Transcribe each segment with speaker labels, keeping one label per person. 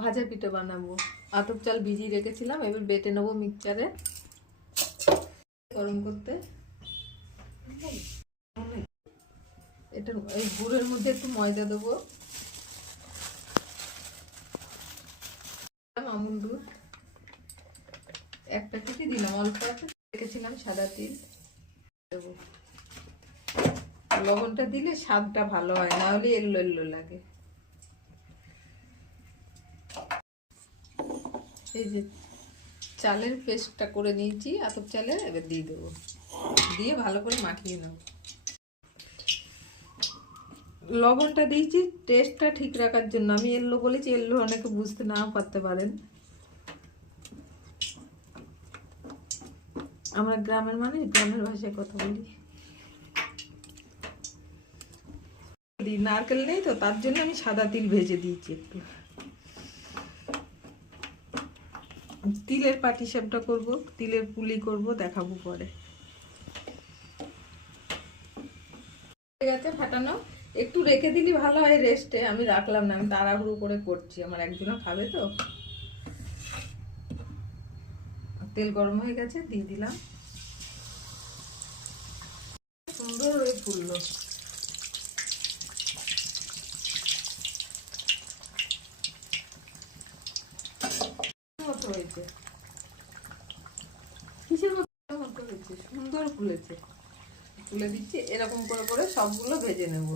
Speaker 1: ভাজা পিঠে বানাবো। আতপ চাল ভিজিয়ে রেখেছিলাম, এবার বেটে নেব মিক্সচারে গরম করতে। এটা এই গুড়ের মধ্যে একটু ময়দা দেবো। আমুল দুধ। এক প্যাকেটই দিলাম, অল্প রেখেছিলাম সাদা তিল। দেবো। লবণটা দিলে স্বাদটা ভালো হয়, না হলে এল্লো এল্লো লাগে। এই যে চালের পেস্টটা করে নিয়েছি, আতপ চালের, এবার দিয়ে দেবো। দিয়ে ভালো করে মাখিয়ে নেব। লবণটা দিয়েছি টেস্টটা ঠিক রাখার জন্য। আমি এল্লো বলেছি এল্লো অনেকে বুঝতে নাও পারতে পারেন। আমরা গ্রামের মানুষ গ্রামের ভাষায় কথা বলি। নারকেল নেই তো, তার জন্য আমি সাদা তিল ভেজে দিয়েছি একটু। তিলের পাটি সাপটা করব, তিলের পুলি করব, দেখাবো পরে। গেছে ফাটানো। একটু রেখে দিলি ভালো হয় রেস্টে আমি রাখলাম না, আমি তাড়াহুড়ো করে করছি। আমার একজনা খাবে তো। তেল গরম হয়ে গেছে, দিয়ে দিলাম। সুন্দর ফুললো। সুন্দর ফুলেছে। তুলে দিচ্ছি, এরকম করে করে সবগুলো ভেজে নেব।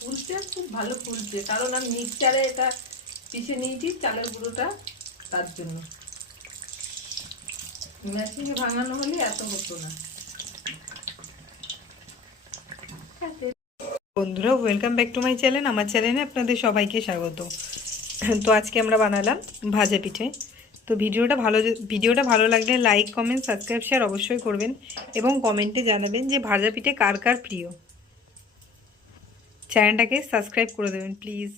Speaker 1: ফুলছে, খুব ভালো ফুলছে। কারণ আমি মিক্সচারে এটা পিষে নিয়েছি, চালের গুঁড়োটা তার জন্য। মেশিনে ভাঙানো হলে এত হতো না।
Speaker 2: বন্ধুরা welcome back to my channel আমার চ্যানেলে আপনাদের সবাইকে স্বাগত। তো আজকে আমরা বানালাম ভাজা পিঠে। তো ভিডিওটা ভালো ভিডিওটা ভালো লাগলে লাইক কমেন্ট সাবস্ক্রাইব শেয়ার অবশ্যই করবেন এবং কমেন্টে জানাবেন যে ভাজা পিঠে কার কার প্রিয়। চ্যানেলটাকে সাবস্ক্রাইব করে দেবেন প্লিজ